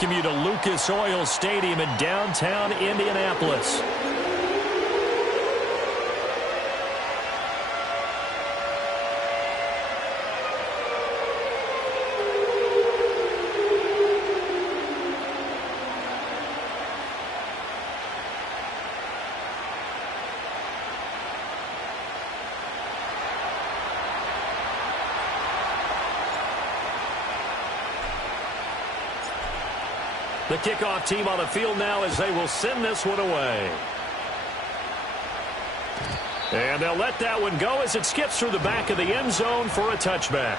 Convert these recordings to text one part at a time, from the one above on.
welcome you to Lucas Oil Stadium in downtown Indianapolis. The kickoff team on the field now as they will send this one away. And they'll let that one go as it skips through the back of the end zone for a touchback.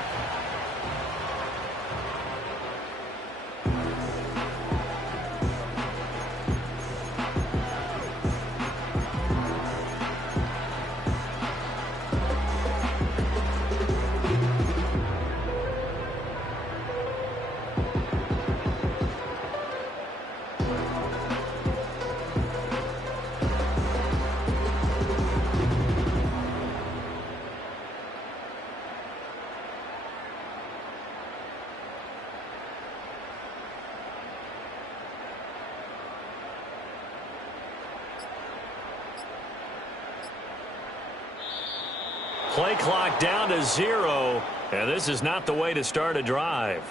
Play clock down to 0, and this is not the way to start a drive.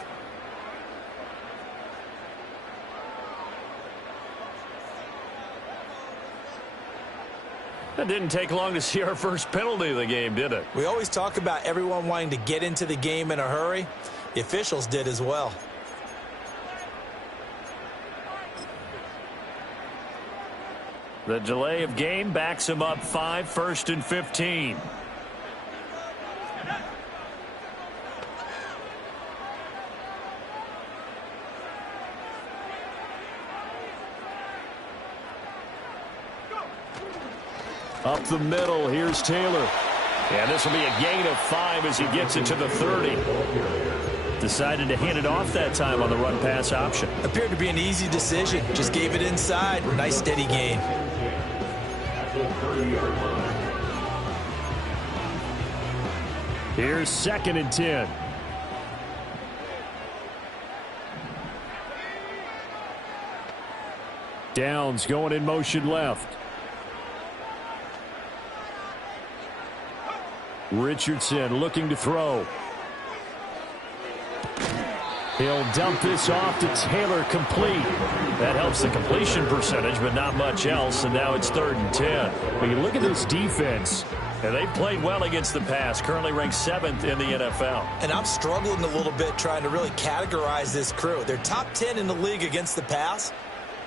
It didn't take long to see our first penalty of the game, did it? We always talk about everyone wanting to get into the game in a hurry. The officials did as well. The delay of game backs him up 5, 1st and 15. Up the middle, here's Taylor. And this will be a gain of 5 as he gets it to the 30. Decided to hand it off that time on the run-pass option. Appeared to be an easy decision. Just gave it inside. Nice steady gain. Here's 2nd and 10. Downs going in motion left. Richardson looking to throw. He'll dump this off to Taylor, complete. That helps the completion percentage, but not much else, and now it's 3rd and 10. When you look at this defense, and they've played well against the pass, currently ranked 7th in the NFL. And I'm struggling a little bit trying to really categorize this crew. They're top 10 in the league against the pass,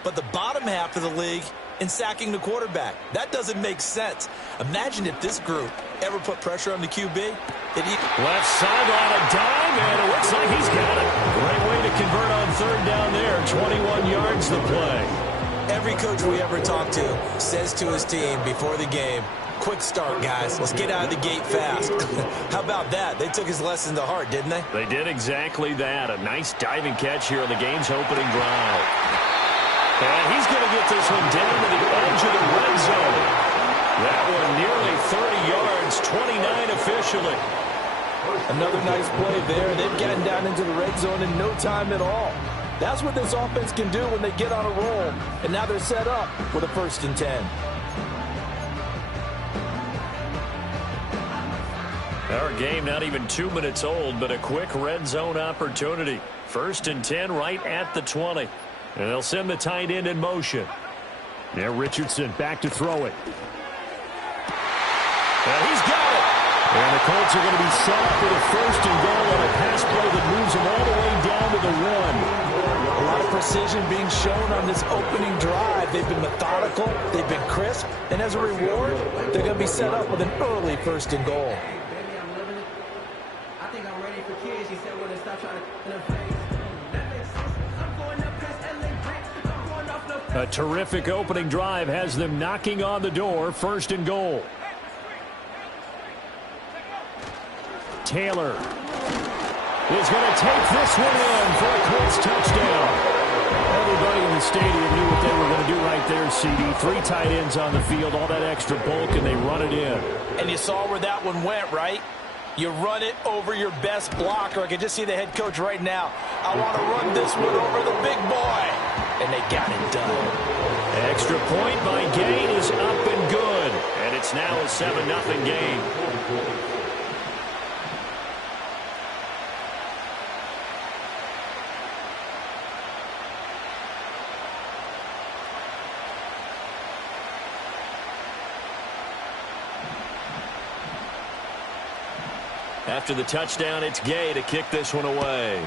but the bottom half of the league in sacking the quarterback. That doesn't make sense. Imagine if this group ever put pressure on the QB. Left sideline, a dime, and it looks like he's got it. Great way to convert on 3rd down there. 21 yards the play. Every coach we ever talk to says to his team before the game, quick start, guys. Let's get out of the gate fast. How about that? They took his lesson to heart, didn't they? They did exactly that. A nice diving catch here on the game's opening drive. And he's going to get this one down to the edge of the red zone. That one nearly 30 yards, 29 officially. Another nice play there. They've gotten down into the red zone in no time at all. That's what this offense can do when they get on a roll. And now they're set up with a 1st and 10. Our game not even 2 minutes old, but a quick red zone opportunity. 1st and 10 right at the 20. And they'll send the tight end in motion. Now Richardson back to throw it. And he's got it. And the Colts are going to be set up with a 1st and goal on a pass play that moves them all the way down to the 1. A lot of precision being shown on this opening drive. They've been methodical. They've been crisp. And as a reward, they're going to be set up with an early 1st and goal. I think I'm ready for kids. He said, well, they stop trying to A terrific opening drive has them knocking on the door. 1st and goal. Taylor is going to take this one in for a Colts touchdown. Everybody in the stadium knew what they were going to do right there, CD. 3 tight ends on the field, all that extra bulk, and they run it in. And you saw where that one went, right? You run it over your best blocker. I can just see the head coach right now. I want to run this one over the big boy. and they got it done. Extra point by Gain is up and good. And it's now a 7-0 game. After the touchdown, it's Gay to kick this one away.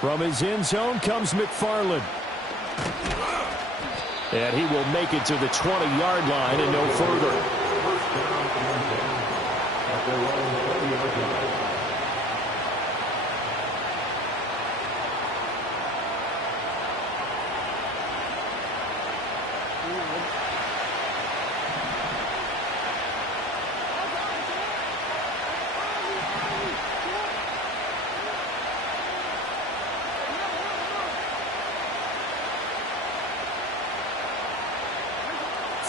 From his end zone comes McFarland. And he will make it to the 20-yard line and no further.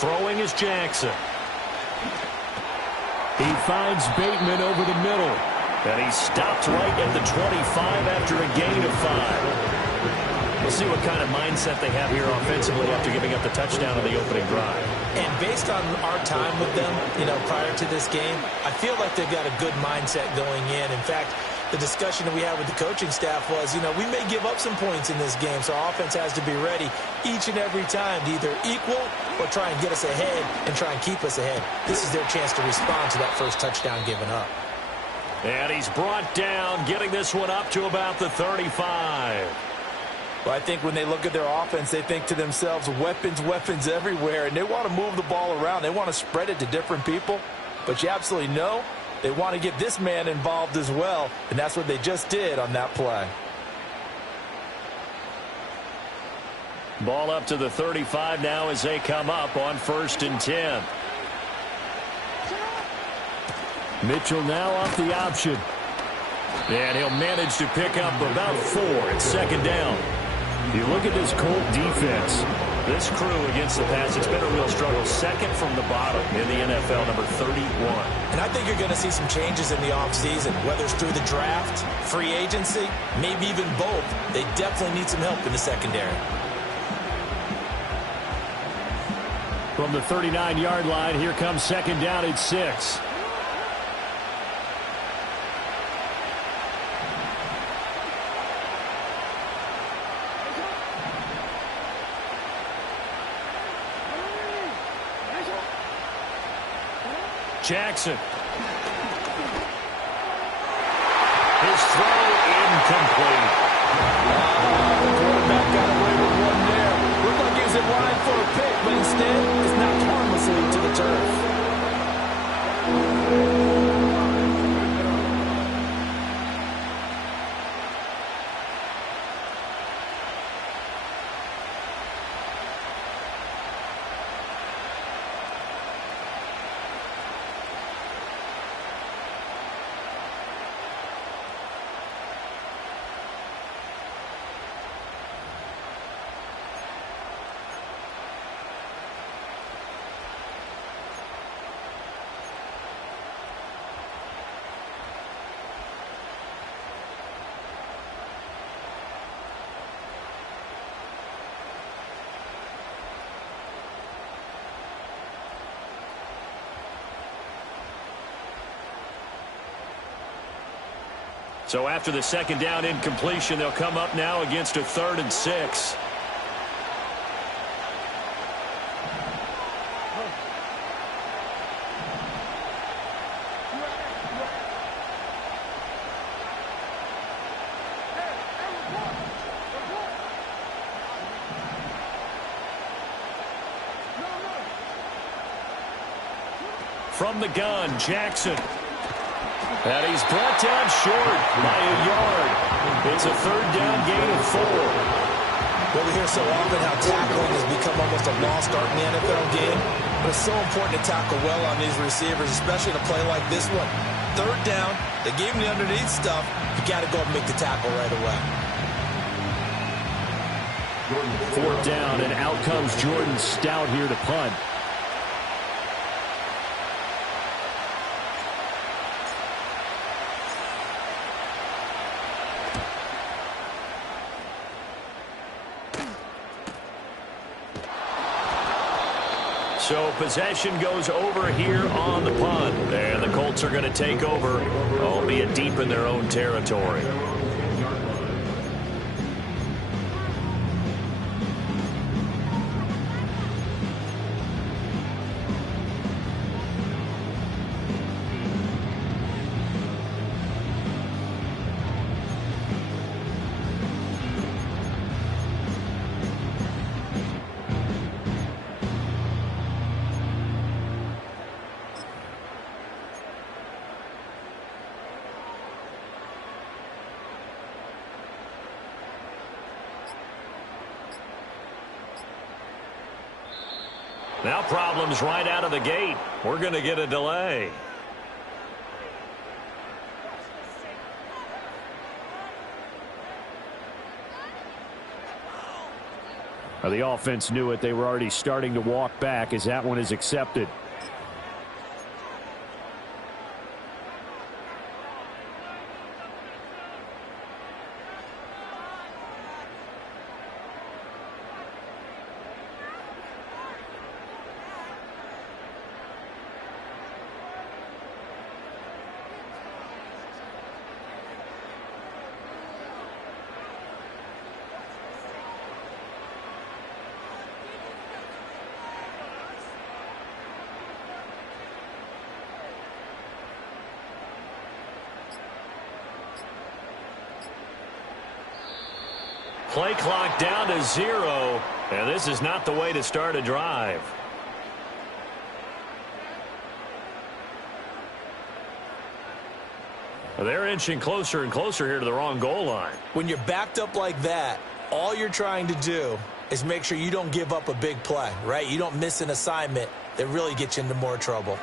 Throwing is Jackson. He finds Bateman over the middle. And he stopped right at the 25 after a gain of 5. We'll see what kind of mindset they have here offensively after giving up the touchdown on the opening drive. And based on our time with them, prior to this game, I feel like they've got a good mindset going in. In fact, the discussion that we had with the coaching staff was, we may give up some points in this game, so our offense has to be ready each and every time to either equal or try and get us ahead and try and keep us ahead. This is their chance to respond to that first touchdown given up. And he's brought down, getting this one up to about the 35. Well, I think when they look at their offense, they think to themselves, weapons everywhere, and they want to move the ball around. They want to spread it to different people, but you absolutely know they want to get this man involved as well, and that's what they just did on that play. Ball up to the 35 now as they come up on 1st and 10. Mitchell now off the option. And he'll manage to pick up about 4 at 2nd down. You look at this Colt defense. This crew against the pass, it's been a real struggle. 2nd from the bottom in the NFL, number 31. And I think you're going to see some changes in the offseason, whether it's through the draft, free agency, maybe even both. They definitely need some help in the secondary. From the 39-yard line, here comes 2nd down at 6. Jackson. His throw incomplete. The quarterback got away with one there. Looked like he was in line for a pick, but instead it's knocked harmlessly to the turf. So after the 2nd down incompletion, they'll come up now against a 3rd and 6. From the gun, Jackson. And he's brought down short by a yard. It's a 3rd down gain of 4. Well, we hear so often how tackling has become almost a lost art in the NFL game. But it's so important to tackle well on these receivers, especially in a play like this one. 3rd down, they gave him the underneath stuff. You got to go and make the tackle right away. 4th down, and out comes Jordan Stout here to punt. So possession goes over here on the punt. And the Colts are going to take over, albeit deep in their own territory. Now problems right out of the gate. We're going to get a delay. The offense knew it. They were already starting to walk back as that one is accepted. Play clock down to 0, and this is not the way to start a drive. They're inching closer and closer here to the wrong goal line. When you're backed up like that, all you're trying to do is make sure you don't give up a big play, right? You don't miss an assignment that really gets you into more trouble.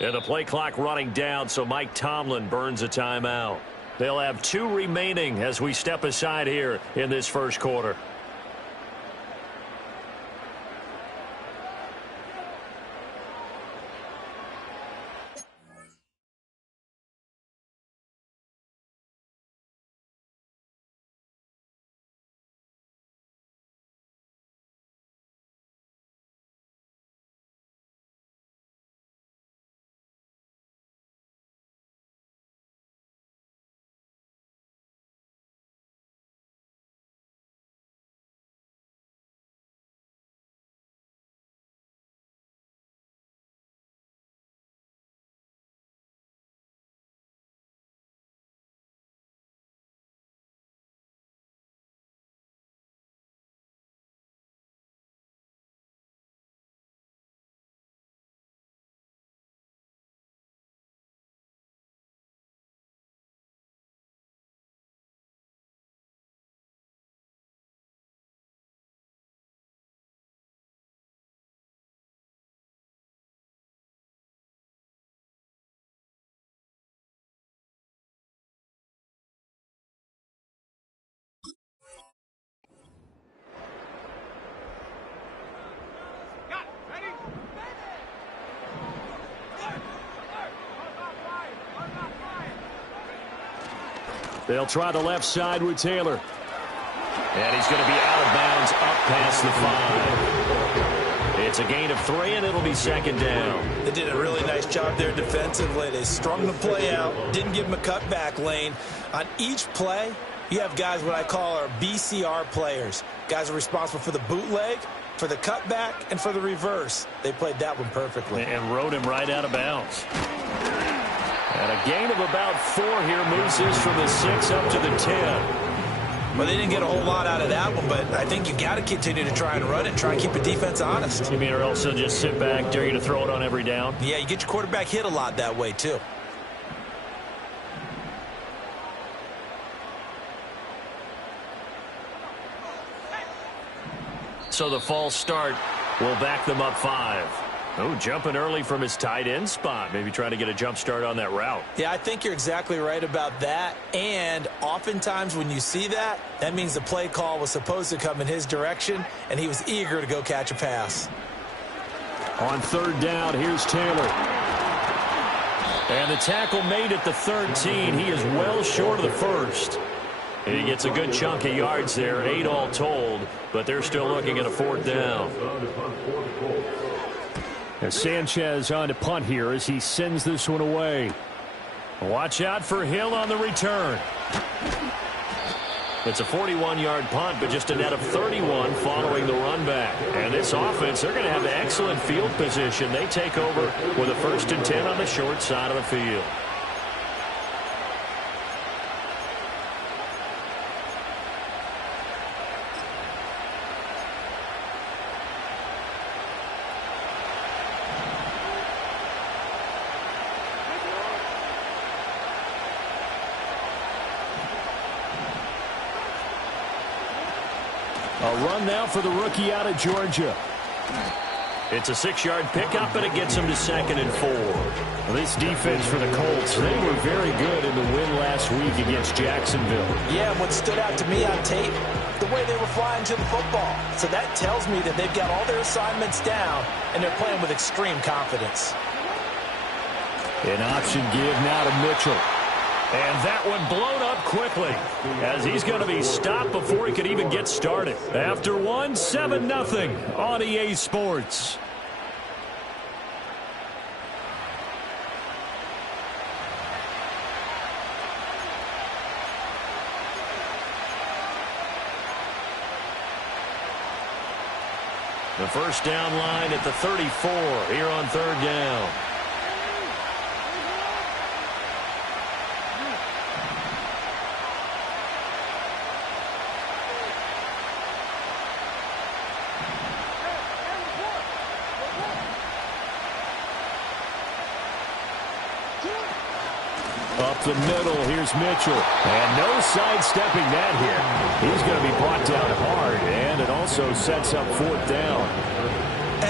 And the play clock running down, so Mike Tomlin burns a timeout. They'll have 2 remaining as we step aside here in this first quarter. They'll try the left side with Taylor. And he's going to be out of bounds up past the 5. It's a gain of 3, and it'll be second down. They did a really nice job there defensively. They strung the play out, didn't give him a cutback lane. On each play, you have guys what I call our BCR players. Guys are responsible for the bootleg, for the cutback, and for the reverse. They played that one perfectly. And rode him right out of bounds. And a gain of about 4 here moves this from the 6 up to the 10. Well, they didn't get a whole lot out of that one, but I think you got to continue to try and run it, try and keep the defense honest. You mean, or else they'll just sit back, dare you to throw it on every down? Yeah, you get your quarterback hit a lot that way, too. So the false start will back them up 5. Oh, jumping early from his tight end spot. Maybe trying to get a jump start on that route. Yeah, I think you're exactly right about that. And oftentimes when you see that, that means the play call was supposed to come in his direction, and he was eager to go catch a pass. On third down, here's Taylor. And the tackle made at the 13. He is well short of the first. And he gets a good chunk of yards there, 8 all told, but they're still looking at a 4th down. As Sanchez on to punt here as he sends this one away. Watch out for Hill on the return. It's a 41-yard punt, but just a net of 31 following the run back. And this offense, they're going to have excellent field position. They take over with a 1st and 10 on the short side of the field. A run now for the rookie out of Georgia. It's a 6-yard pickup, and it gets him to 2nd and 4. Well, this defense for the Colts, they were very good in the win last week against Jacksonville. Yeah, what stood out to me on tape, the way they were flying to the football. So that tells me that they've got all their assignments down, and they're playing with extreme confidence. An option give now to Mitchell. And that one blown up quickly as he's going to be stopped before he could even get started. After one, 7-0 on EA Sports. The first down line at the 34 here on 3rd down. Up the middle, here's Mitchell. And no sidestepping that here. He's going to be brought down hard, and it also sets up 4th down.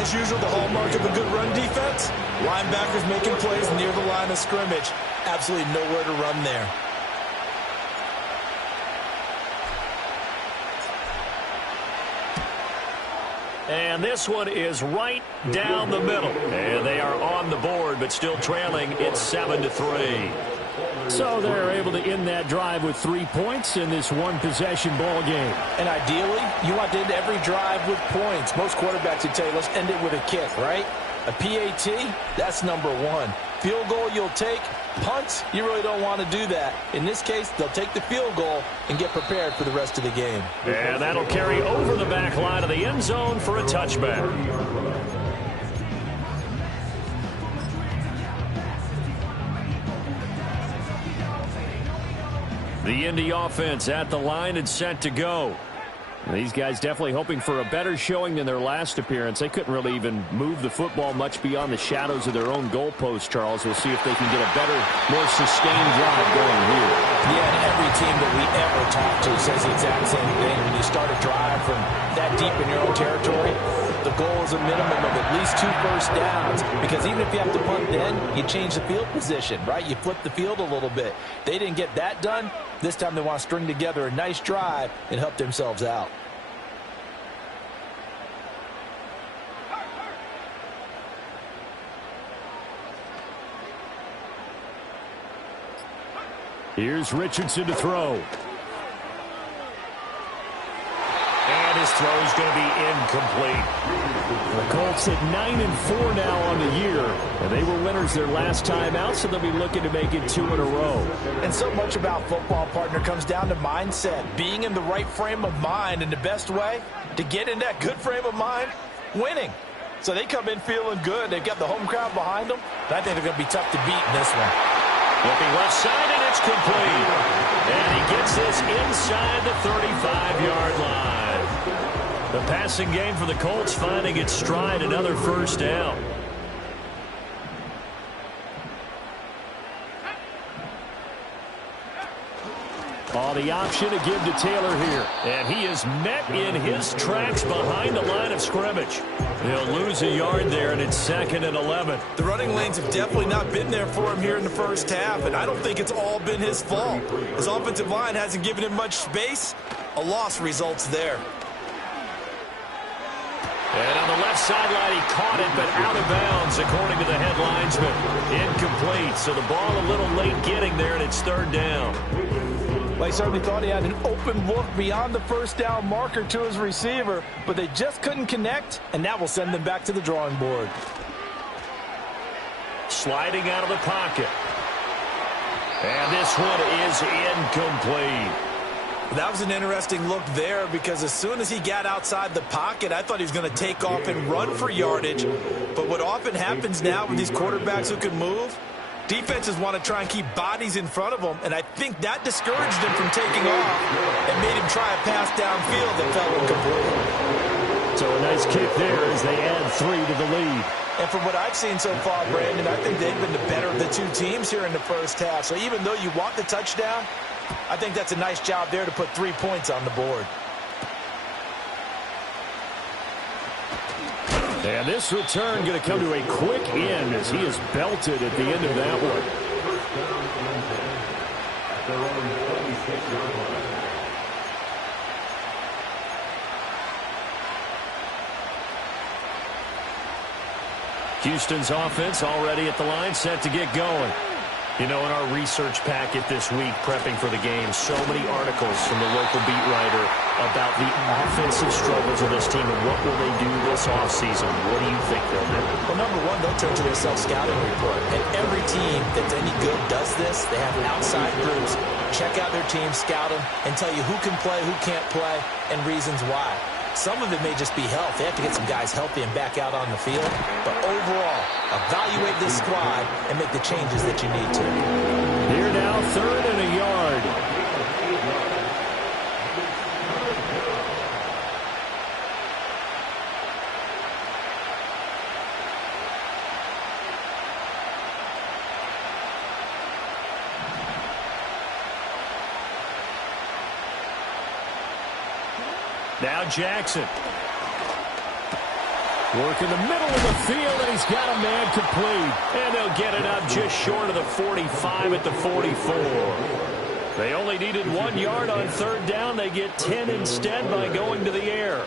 as usual, the hallmark of a good run defense. Linebackers making plays near the line of scrimmage. Absolutely nowhere to run there. And this one is right down the middle. And they are on the board, but still trailing. It's 7-3. So they're able to end that drive with 3 points in this one-possession ball game. And ideally, you want to end every drive with points. Most quarterbacks would tell you, let's end it with a kick, right? A PAT, that's number one. Field goal you'll take. Punts, you really don't want to do that. In this case, they'll take the field goal and get prepared for the rest of the game. And that'll carry over the back line of the end zone for a touchback. The Indy offense at the line and set to go. These guys definitely hoping for a better showing than their last appearance. They couldn't really even move the football much beyond the shadows of their own goalpost, Charles. We'll see if they can get a better, more sustained drive going here. Yeah, and every team that we ever talk to says the exact same thing. When you start a drive from that deep in your own territory, the goal is a minimum of at least 2 first downs, because even if you have to punt then, you change the field position, right? You flip the field a little bit. They didn't get that done. This time they want to string together a nice drive and help themselves out. Here's Richardson to throw. And his throw is going to be incomplete. The Colts at 9-4 now on the year. And they were winners their last time out, so they'll be looking to make it 2 in a row. And so much about football, partner, comes down to mindset. Being in the right frame of mind, and the best way to get in that good frame of mind, winning. So they come in feeling good. They've got the home crowd behind them. But I think they're going to be tough to beat in this one. Looking left side, and it's complete. And he gets this inside the 35-yard line. The passing game for the Colts finding its stride, another first down. Oh, the option to give to Taylor here. And he is met in his tracks behind the line of scrimmage. They'll lose a yard there, and it's 2nd and 11. The running lanes have definitely not been there for him here in the first half, and I don't think it's all been his fault. His offensive line hasn't given him much space. A loss results there. And on the left sideline, he caught it, but out of bounds, according to the head linesman. Incomplete, so the ball a little late getting there, and it's 3rd down. Well, he certainly thought he had an open look beyond the first down marker to his receiver, but they just couldn't connect, and that will send them back to the drawing board. Sliding out of the pocket. And this one is incomplete. That was an interesting look there, because as soon as he got outside the pocket, I thought he was going to take off and run for yardage. But what often happens now with these quarterbacks who can move, defenses want to try and keep bodies in front of them, and I think that discouraged him from taking off and made him try a pass downfield that fell incomplete. So a nice kick there as they add 3 to the lead. And from what I've seen so far, Brandon, I think they've been the better of the two teams here in the first half. So even though you want the touchdown, I think that's a nice job there to put 3 points on the board. And this return going to come to a quick end as he is belted at the end of that one. Houston's offense already at the line, set to get going. You know, in our research packet this week, prepping for the game, so many articles from the local beat writer about the offensive struggles of this team and what will they do this offseason. What do you think they'll do? Well, number one, they'll turn to their self-scouting report. And every team that's any good does this. They have outside groups. Check out their team, scout them, and tell you who can play, who can't play, and reasons why. Some of it may just be health. They have to get some guys healthy and back out on the field. But overall, evaluate this squad and make the changes that you need to. Here now, 3rd and a yard. Now Jackson. Work in the middle of the field, and he's got a man complete. And they'll get it up just short of the 45 at the 44. They only needed 1 yard on third down. They get 10 instead by going to the air.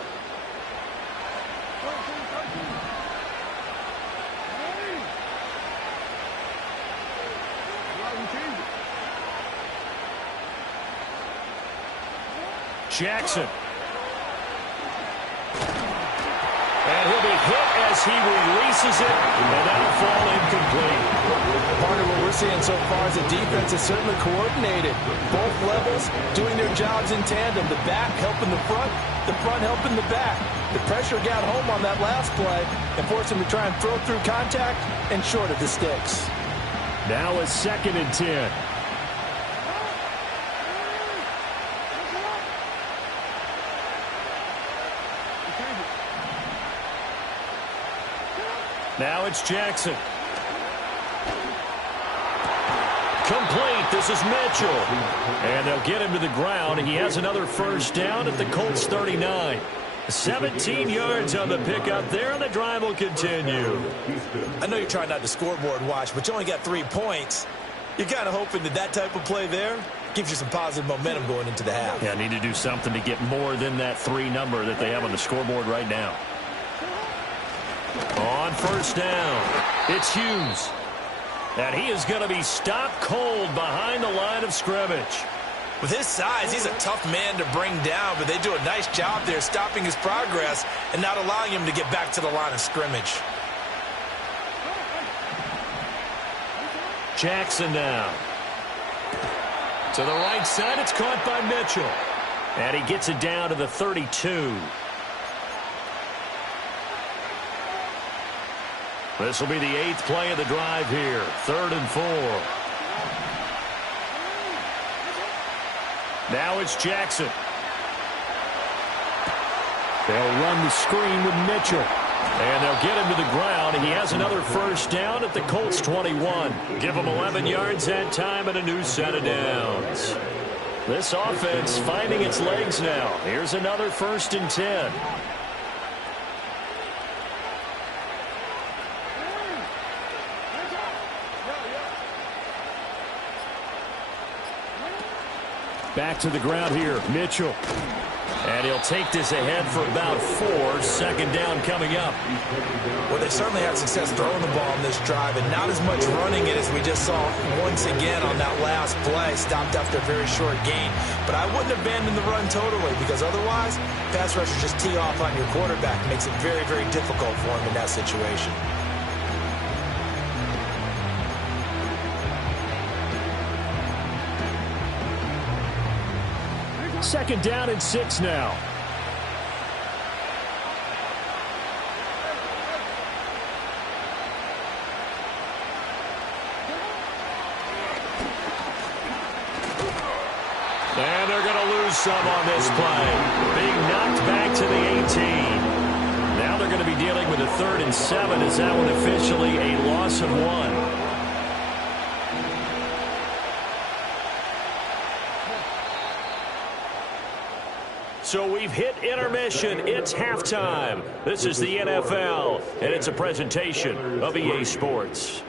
Jackson. And he'll be hit as he releases it, and that'll fall incomplete. Part of what we're seeing so far is the defense is certainly coordinated. Both levels doing their jobs in tandem. The back helping the front helping the back. The pressure got home on that last play and forced him to try and throw through contact and short of the sticks. Now a 2nd and 10. Now it's Jackson. Complete. This is Mitchell. And they'll get him to the ground. He has another first down at the Colts 39. 17 yards on the pickup there, and the drive will continue. I know you're trying not to scoreboard watch, but you only got 3 points. You're kind of hoping that type of play there gives you some positive momentum going into the half. Yeah, need to do something to get more than that 3 number that they have on the scoreboard right now. On first down, it's Hughes. And he is going to be stopped cold behind the line of scrimmage. With his size, he's a tough man to bring down, but they do a nice job there stopping his progress and not allowing him to get back to the line of scrimmage. Jackson now. To the right side, it's caught by Mitchell. And he gets it down to the 32. This will be the 8th play of the drive here. 3rd and 4. Now it's Jackson. They'll run the screen with Mitchell. And they'll get him to the ground. He has another first down at the Colts 21. Give him 11 yards that time and a new set of downs. This offense finding its legs now. Here's another 1st and 10. Back to the ground here, Mitchell. And he'll take this ahead for about 4. 2nd down coming up. Well, they certainly had success throwing the ball on this drive, and not as much running it as we just saw once again on that last play. Stopped after a very short gain. But I wouldn't abandon the run totally, because otherwise, pass rushers just tee off on your quarterback. Makes it very, very difficult for him in that situation. Second down and 6 now. And they're going to lose some on this play. Being knocked back to the 18. Now they're going to be dealing with a 3rd and 7. Is that one officially a loss of 1? So we've hit intermission. It's halftime. This is the NFL, and it's a presentation of EA Sports.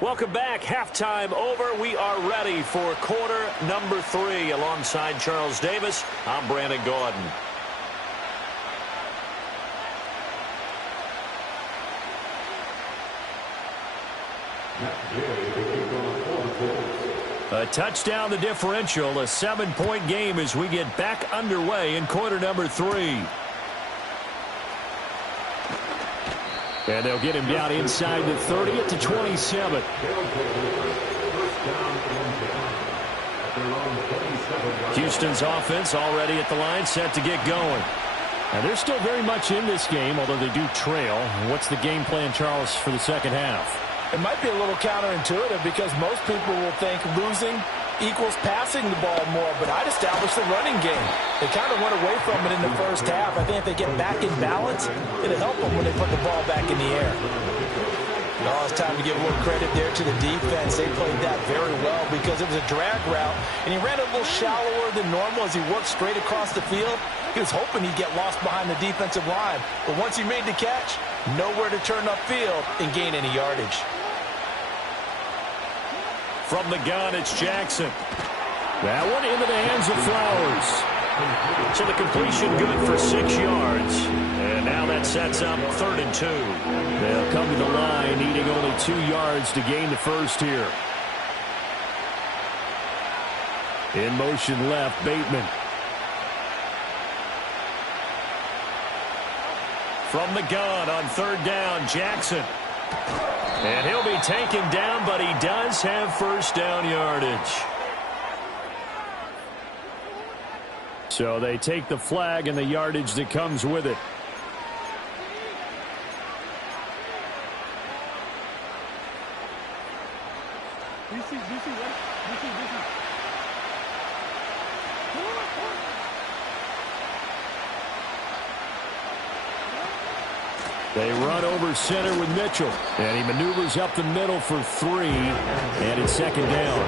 Welcome back. Halftime over. We are ready for quarter number 3. Alongside Charles Davis, I'm Brandon Gaudin. A touchdown the differential, a 7-point game as we get back underway in quarter number 3. And they'll get him down inside the 30 at the 27. Houston's offense already at the line, set to get going. And they're still very much in this game, although they do trail. What's the game plan, Charles, for the second half? It might be a little counterintuitive because most people will think losing equals passing the ball more, but I'd establish the running game. They kind of went away from it in the first half. I think if they get back in balance, it'll help them when they put the ball back in the air. Oh, it's time to give a little credit there to the defense. They played that very well because it was a drag route, and he ran a little shallower than normal as he worked straight across the field. He was hoping he'd get lost behind the defensive line, but once he made the catch, nowhere to turn upfield and gain any yardage. From the gun, it's Jackson. That one into the hands of Flowers. So the completion good for 6 yards. And now that sets up 3rd and 2. They'll come to the line needing only 2 yards to gain the first here. In motion left, Bateman. From the gun on 3rd down, Jackson. And he'll be taken down, but he does have 1st down yardage. So they take the flag and the yardage that comes with it. They run over center with Mitchell. And he maneuvers up the middle for 3. And it's 2nd down.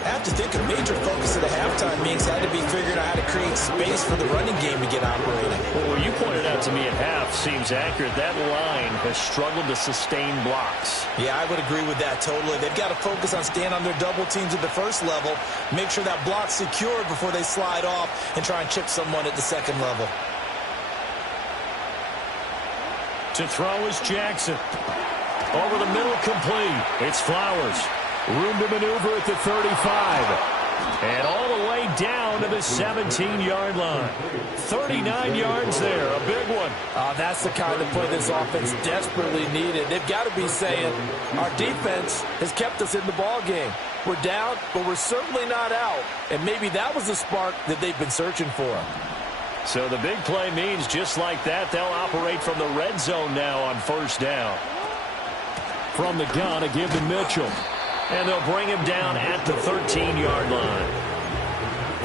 I have to think a major focus of the halftime meetings had to be figuring out how to create space for the running game to get operating. Well, what you pointed out to me at half seems accurate. That line has struggled to sustain blocks. Yeah, I would agree with that totally. They've got to focus on staying on their double teams at the first level, make sure that block's secured before they slide off and try and chip someone at the 2nd level. To throw is Jackson. Over the middle, complete. It's Flowers. Room to maneuver at the 35. And all the way down to the 17-yard line. 39 yards there, a big one. That's the kind of play this offense desperately needed. They've got to be saying, our defense has kept us in the ball game. We're down, but we're certainly not out. And maybe that was the spark that they've been searching for. So the big play means just like that, they'll operate from the red zone now on 1st down. From the gun, a give to Mitchell. And they'll bring him down at the 13-yard line.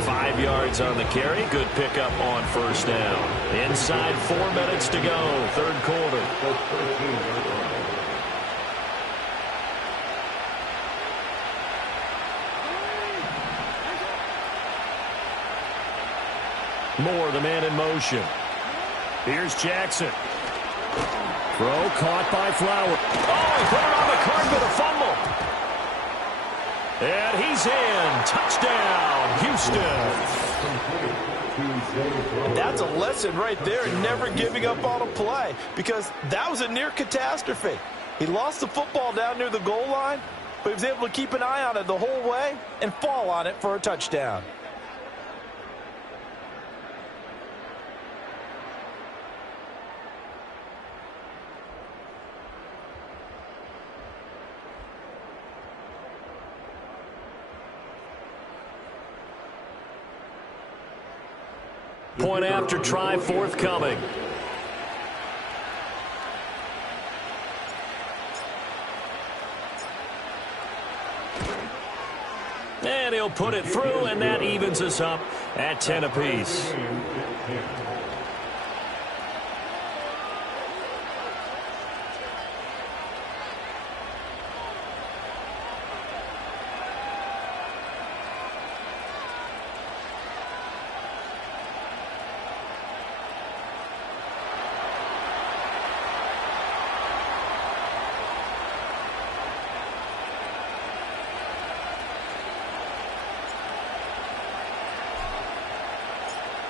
5 yards on the carry. Good pickup on 1st down. Inside 4 minutes to go, 3rd quarter. Moore, the man in motion. Here's Jackson. Throw caught by Flower. Oh, he put it on the carpet, a fumble. And he's in. Touchdown, Houston. That's a lesson right there, never giving up on a play, because that was a near catastrophe. He lost the football down near the goal line, but he was able to keep an eye on it the whole way and fall on it for a touchdown. Point after try forthcoming. And he'll put it through, and that evens us up at 10 apiece.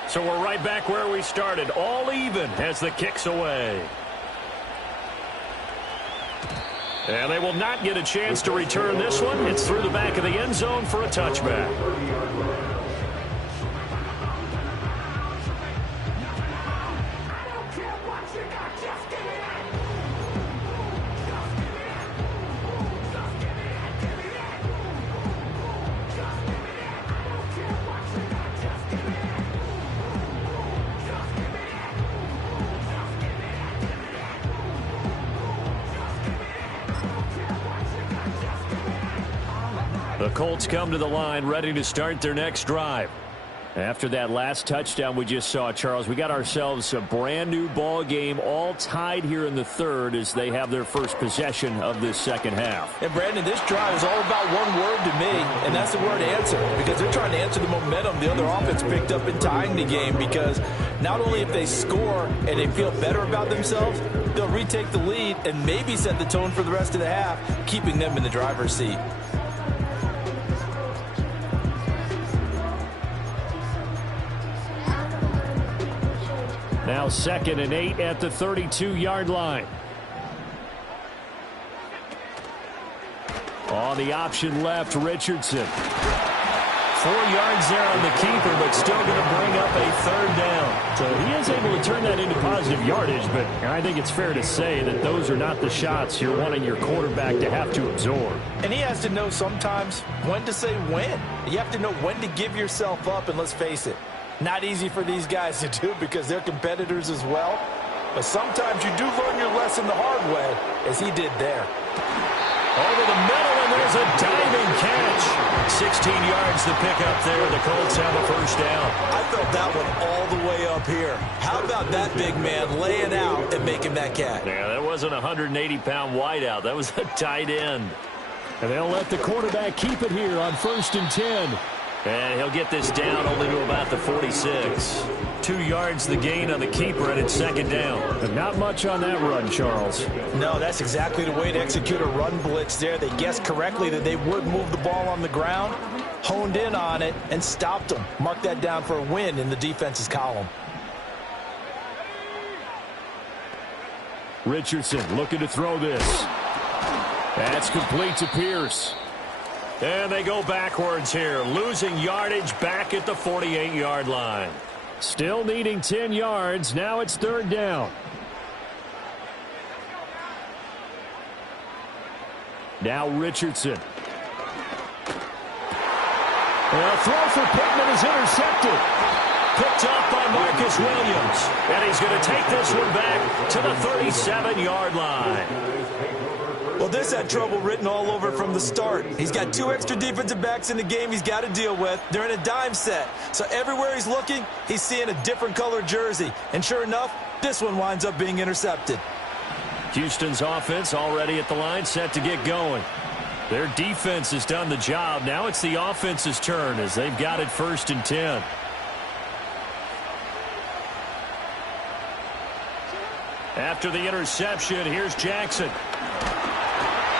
So we're right back where we started, all even as the kick's away. And they will not get a chance to return this one. It's through the back of the end zone for a touchback. The Colts come to the line ready to start their next drive. After that last touchdown we just saw, Charles, we got ourselves a brand new ball game, all tied here in the third as they have their first possession of this second half. And Brandon, this drive is all about one word to me, and that's the word answer, because they're trying to answer the momentum the other offense picked up in tying the game, because not only if they score and they feel better about themselves, they'll retake the lead and maybe set the tone for the rest of the half, keeping them in the driver's seat. Now 2nd and 8 at the 32-yard line. On the option left, Richardson. 4 yards there on the keeper, but still going to bring up a third down. So he is able to turn that into positive yardage, but I think it's fair to say that those are not the shots you're wanting your quarterback to have to absorb. And he has to know sometimes when to say when. You have to know when to give yourself up, and let's face it, not easy for these guys to do because they're competitors as well. But sometimes you do learn your lesson the hard way, as he did there. Over the middle, and there's a diving catch. 16 yards the pickup there. The Colts have a first down. I felt that one all the way up here. How about that big man laying out and making that catch? Yeah, that wasn't a 180-pound wideout. That was a tight end. And they'll let the quarterback keep it here on 1st and 10. And he'll get this down only to about the 46. 2 yards the gain on the keeper, and it's 2nd down. But not much on that run, Charles. No, that's exactly the way to execute a run blitz there. They guessed correctly that they would move the ball on the ground, honed in on it, and stopped them. Mark that down for a win in the defense's column. Richardson looking to throw this. That's complete to Pierce. And they go backwards here, losing yardage back at the 48-yard line. Still needing 10 yards. Now it's 3rd down. Now Richardson. A throw for Pittman is intercepted. Picked up by Marcus Williams. And he's going to take this one back to the 37-yard line. Well, this had trouble written all over from the start. He's got 2 extra defensive backs in the game he's got to deal with. They're in a dime set. So everywhere he's looking, he's seeing a different color jersey. And sure enough, this one winds up being intercepted. Houston's offense already at the line, set to get going. Their defense has done the job. Now it's the offense's turn as they've got it 1st and 10. After the interception, here's Jackson.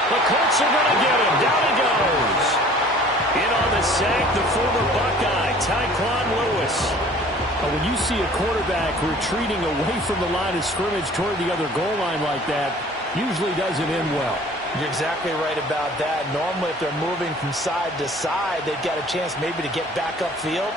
The Colts are going to get him. Down he goes. In on the sack, the former Buckeye, Tyquan Lewis. When you see a quarterback retreating away from the line of scrimmage toward the other goal line like that, usually doesn't end well. You're exactly right about that. Normally, if they're moving from side to side, they've got a chance maybe to get back upfield.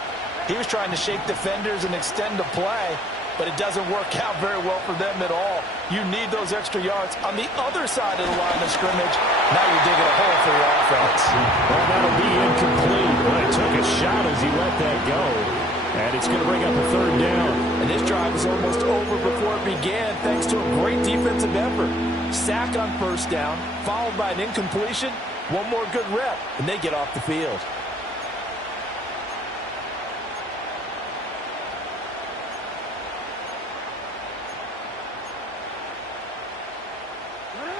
He was trying to shake defenders and extend the play, but it doesn't work out very well for them at all. You need those extra yards on the other side of the line of scrimmage. Now you're digging a hole for your offense. Well, that'll be incomplete. But he took a shot as he let that go. And it's going to bring up a 3rd down. And this drive was almost over before it began thanks to a great defensive effort. Sack on 1st down, followed by an incompletion. One more good rep, and they get off the field.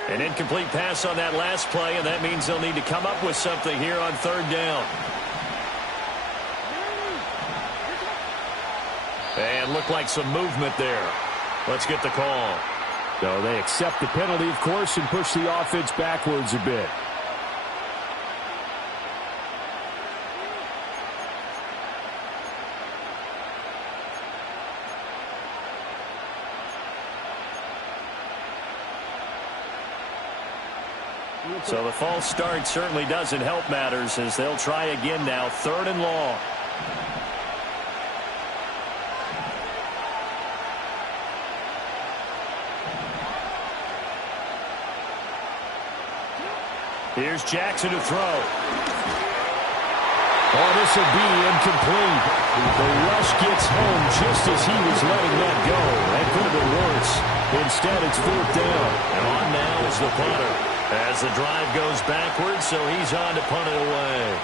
An incomplete pass on that last play, and that means they'll need to come up with something here on 3rd down. And looked like some movement there. Let's get the call. So they accept the penalty, of course, and push the offense backwards a bit. So the false start certainly doesn't help matters as they'll try again now, 3rd and long. Here's Jackson to throw. Oh, this will be incomplete. The rush gets home just as he was letting that go. That could have been worse. Instead, it's 4th down. And on now is the punter. As the drive goes backwards, so he's on to punt it away.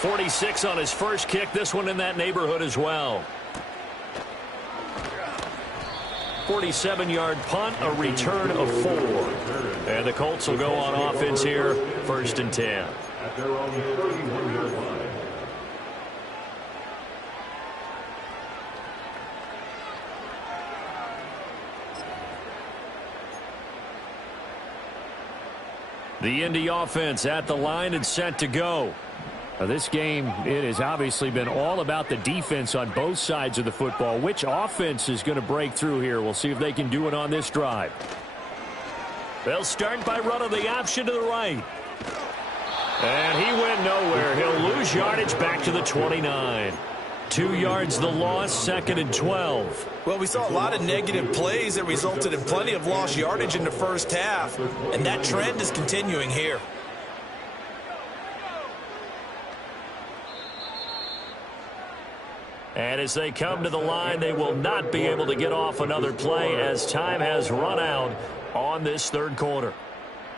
46 on his first kick. This one in that neighborhood as well. 47-yard punt, a return of 4. And the Colts will go on offense here, 1st and 10. At their own 31-yard line. The Indy offense at the line and set to go. This game, it has obviously been all about the defense on both sides of the football. Which offense is going to break through here? We'll see if they can do it on this drive. They'll start by running the option to the right. And he went nowhere. He'll lose yardage back to the 29. 2 yards the loss, 2nd and 12. Well, we saw a lot of negative plays that resulted in plenty of lost yardage in the first half, and that trend is continuing here. And as they come to the line, they will not be able to get off another play as time has run out on this 3rd quarter.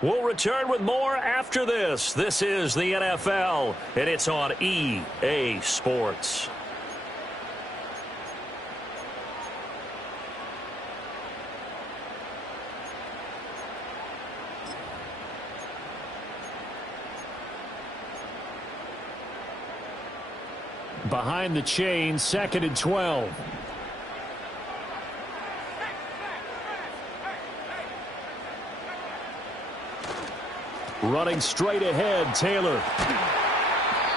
We'll return with more after this. This is the NFL, and it's on EA Sports. Behind the chain, 2nd and 12. Running straight ahead, Taylor.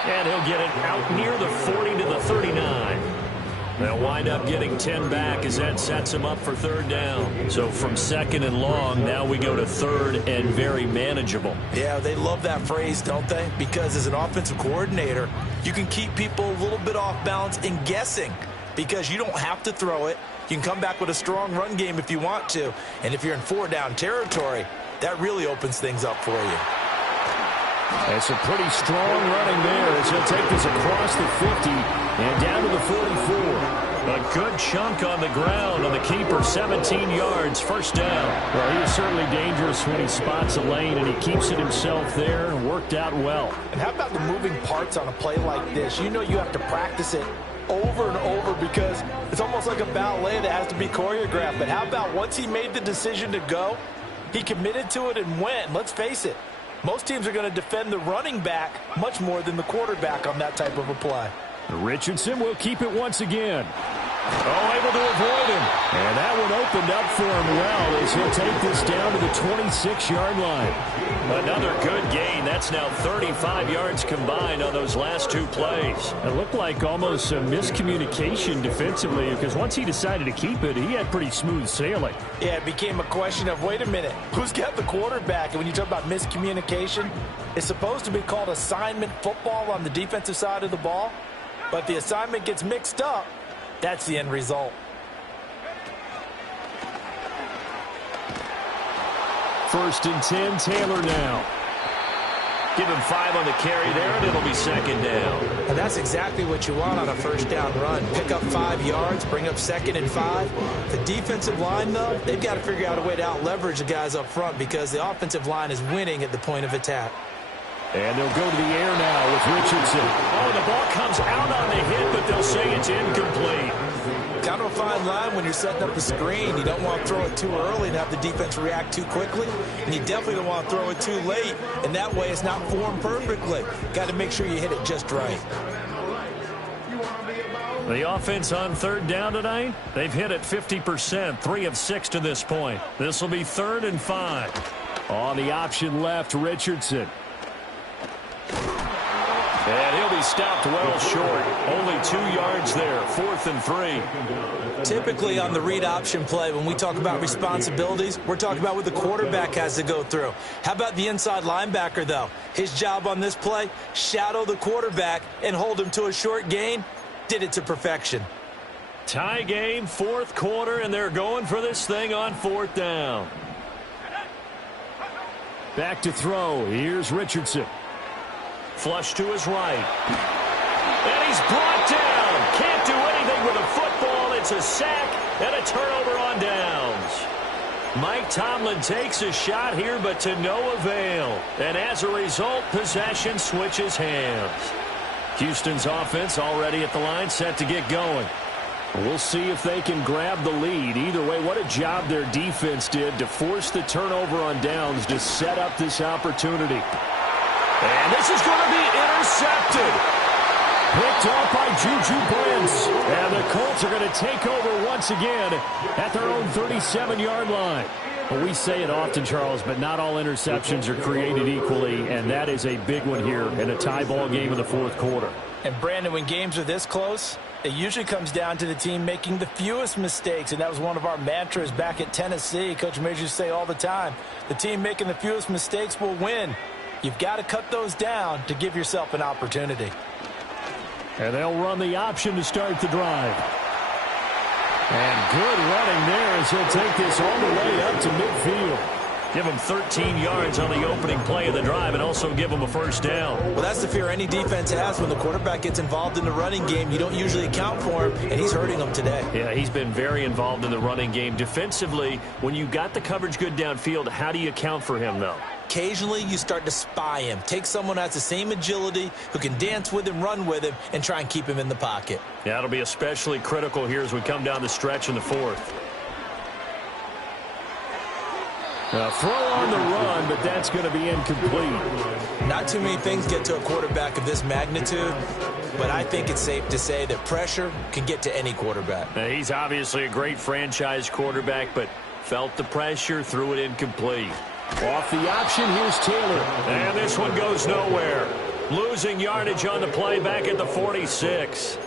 And he'll get it out near the 40 to the 39. They'll wind up getting 10 back as that sets him up for 3rd down. So from 2nd and long, now we go to 3rd and very manageable. Yeah, they love that phrase, don't they? Because as an offensive coordinator, you can keep people a little bit off balance and guessing because you don't have to throw it. You can come back with a strong run game if you want to. And if you're in 4-down territory, that really opens things up for you. It's a pretty strong running there as he'll take this across the 50 and down to the 44. A good chunk on the ground on the keeper, 17 yards, 1st down. Well, he is certainly dangerous when he spots a lane, and he keeps it himself there and worked out well. And how about the moving parts on a play like this? You know you have to practice it over and over because it's almost like a ballet that has to be choreographed. But how about once he made the decision to go, he committed to it and went. Let's face it, most teams are going to defend the running back much more than the quarterback on that type of a play. Richardson will keep it once again. Oh, able to avoid him. And that one opened up for him well as he'll take this down to the 26-yard line. Another good gain. That's now 35 yards combined on those last 2 plays. It looked like almost a miscommunication defensively because once he decided to keep it, he had pretty smooth sailing. Yeah, it became a question of, wait a minute, who's got the quarterback? And when you talk about miscommunication, it's supposed to be called assignment football on the defensive side of the ball. But the assignment gets mixed up. That's the end result. 1st and 10, Taylor now. Give him 5 on the carry there, and it'll be 2nd down. And that's exactly what you want on a 1st down run. Pick up 5 yards, bring up 2nd and 5. The defensive line, though, they've got to figure out a way to out-leverage the guys up front because the offensive line is winning at the point of attack. And they'll go to the air now with Richardson. Oh, the ball comes out on the hit, but they'll say it's incomplete. Kind of a fine line when you're setting up the screen. You don't want to throw it too early and have the defense react too quickly. And you definitely don't want to throw it too late. And that way it's not formed perfectly. Got to make sure you hit it just right. The offense on 3rd down tonight, they've hit it 50%, 3 of 6 to this point. This will be 3rd and 5. On the option left, Richardson. And he'll be stopped well short. Only 2 yards there, 4th and 3. Typically on the read option play, when we talk about responsibilities, we're talking about what the quarterback has to go through. How about the inside linebacker, though? His job on this play, shadow the quarterback and hold him to a short gain. Did it to perfection. Tie game, 4th quarter, and they're going for this thing on 4th down. Back to throw. Here's Richardson. Flush to his right. And he's brought down. Can't do anything with a football. It's a sack and a turnover on downs. Mike Tomlin takes a shot here, but to no avail. And as a result, possession switches hands. Houston's offense already at the line, set to get going. We'll see if they can grab the lead. Either way, what a job their defense did to force the turnover on downs to set up this opportunity. And this is going to be intercepted. Picked off by Juju Brents. And the Colts are going to take over once again at their own 37-yard line. Well, we say it often, Charles, but not all interceptions are created equally, and that is a big one here in a tie ball game in the fourth quarter. And, Brandon, when games are this close, it usually comes down to the team making the fewest mistakes, and that was one of our mantras back at Tennessee. Coach Major used to say all the time, the team making the fewest mistakes will win. You've got to cut those down to give yourself an opportunity. And they'll run the option to start the drive. And good running there as he'll take this all the way up to midfield. Give him 13 yards on the opening play of the drive and also give him a first down. Well, that's the fear any defense has when the quarterback gets involved in the running game. You don't usually account for him, and he's hurting them today. Yeah, he's been very involved in the running game. Defensively, when you got the coverage good downfield, how do you account for him, though? Occasionally, you start to spy him. Take someone who has the same agility, who can dance with him, run with him, and try and keep him in the pocket. Yeah, that'll be especially critical here as we come down the stretch in the fourth. Throw on the run, but that's going to be incomplete. Not too many things get to a quarterback of this magnitude, but I think it's safe to say that pressure can get to any quarterback. Now, he's obviously a great franchise quarterback, but felt the pressure, threw it incomplete. Off the option, here's Taylor. And this one goes nowhere. Losing yardage on the play back at the 46.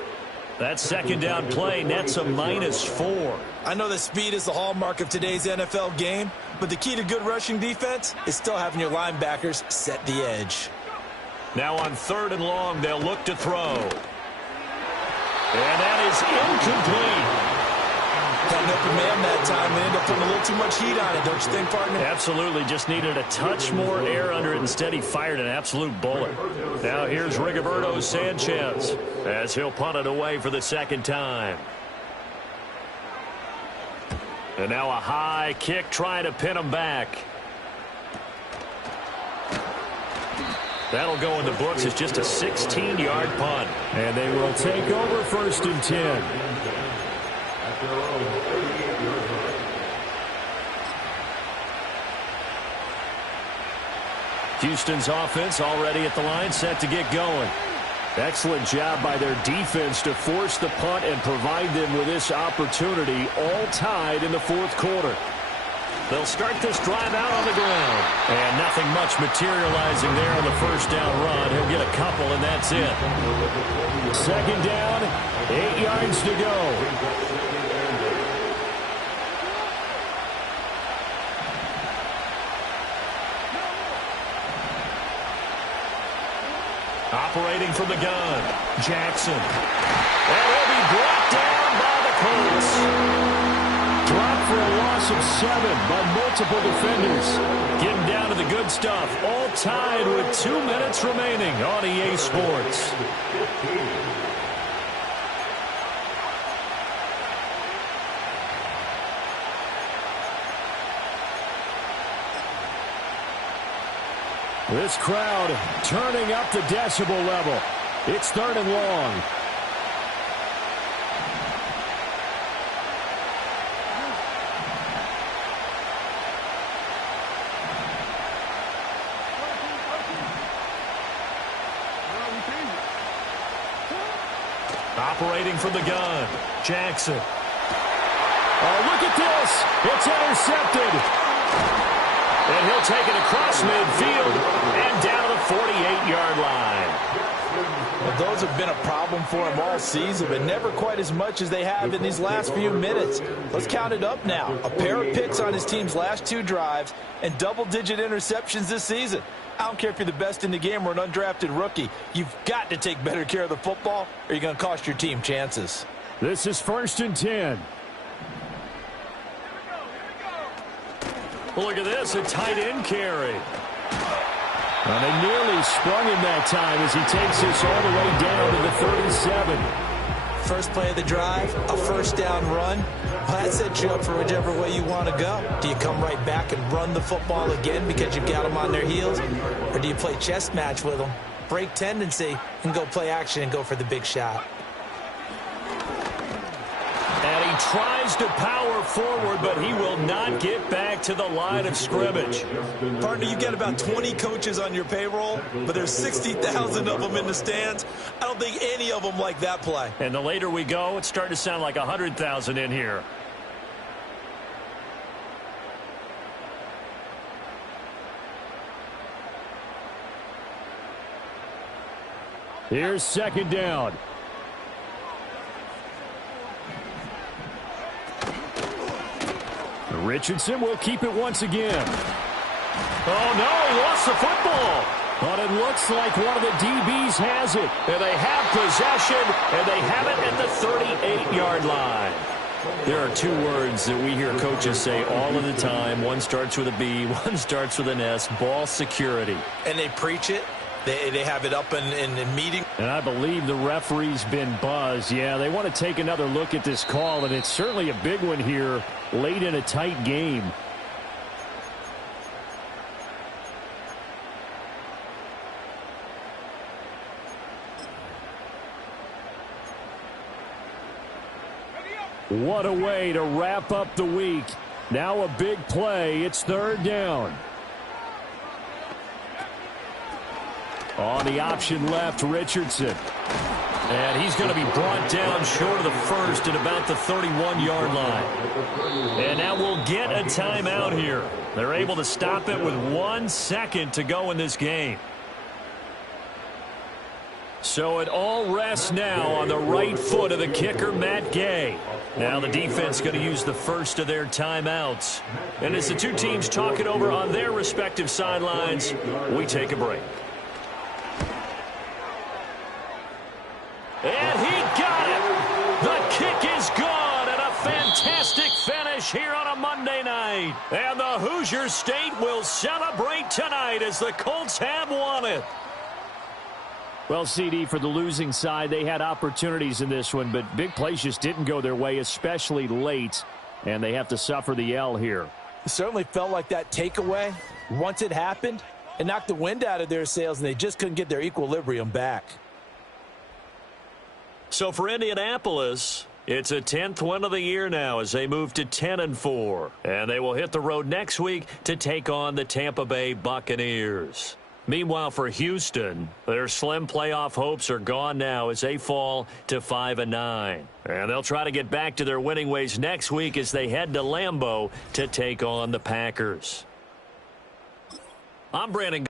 That second down play nets a -4. I know that speed is the hallmark of today's NFL game, but the key to good rushing defense is still having your linebackers set the edge. Now on 3rd and long, they'll look to throw. And that is incomplete. Got an open man that time and ended up putting a little too much heat on it, don't you think, partner? Absolutely. Just needed a touch more air under it. Instead, he fired an absolute bullet. Now here's Rigoberto Sanchez as he'll punt it away for the second time. And now a high kick trying to pin him back. That'll go in the books as just a 16-yard punt. And they will take over 1st and 10. Houston's offense already at the line, set to get going. Excellent job by their defense to force the punt and provide them with this opportunity, all tied in the fourth quarter. They'll start this drive out on the ground. And nothing much materializing there on the first down run. He'll get a couple, and that's it. Second down, 8 yards to go. Operating from the gun, Jackson. And he'll be brought down by the Colts. Dropped for a loss of 7 by multiple defenders. Getting down to the good stuff. All tied with 2 minutes remaining on EA Sports. This crowd turning up the decibel level. It's 3rd and long. Operating from the gun, Jackson. Oh, look at this. It's intercepted. And he'll take it across midfield and down to the 48-yard line. Well, those have been a problem for him all season, but never quite as much as they have in these last few minutes. Let's count it up now. A pair of picks on his team's last 2 drives and double-digit interceptions this season. I don't care if you're the best in the game or an undrafted rookie. You've got to take better care of the football or you're going to cost your team chances. This is 1st and 10. Look at this, a tight end carry. And they nearly sprung him that time as he takes this all the way down to the 37. First play of the drive, a first down run. Well, that sets you up for whichever way you want to go. Do you come right back and run the football again because you've got them on their heels? Or do you play chess match with them break tendency and go play action and go for the big shot. And he tries to power forward, but he will not get back to the line of scrimmage. Partner, you've got about 20 coaches on your payroll, but there's 60,000 of them in the stands. I don't think any of them like that play. And the later we go, it's starting to sound like 100,000 in here. Here's second down. Richardson will keep it once again. Oh, no, he lost the football. But it looks like one of the DBs has it. And they have possession, and they have it at the 38-yard line. There are two words that we hear coaches say all of the time. One starts with a B, one starts with an S, ball security. And they preach it. They have it up in meeting. And I believe the referee's been buzzed. Yeah, they want to take another look at this call, and it's certainly a big one here late in a tight game. What a way to wrap up the week. Now a big play. It's third down. On the option left, Richardson. And he's going to be brought down short of the first at about the 31-yard line. And now we'll get a timeout here. They're able to stop it with 1 second to go in this game. So it all rests now on the right foot of the kicker, Matt Gay. Now the defense going to use the first of their timeouts. And as the two teams talk it over on their respective sidelines, we take a break. And he got it. The kick is gone, and a fantastic finish here on a Monday night. And the Hoosier State will celebrate tonight as the Colts have won it. Well, CD, for the losing side, they had opportunities in this one, but big plays just didn't go their way, especially late, and they have to suffer the L here. It certainly felt like that takeaway, once it happened, it knocked the wind out of their sails, and they just couldn't get their equilibrium back. So for Indianapolis, it's a 10th win of the year now as they move to 10-4. And they will hit the road next week to take on the Tampa Bay Buccaneers. Meanwhile, for Houston, their slim playoff hopes are gone now as they fall to 5-9. And they'll try to get back to their winning ways next week as they head to Lambeau to take on the Packers. I'm Brandon.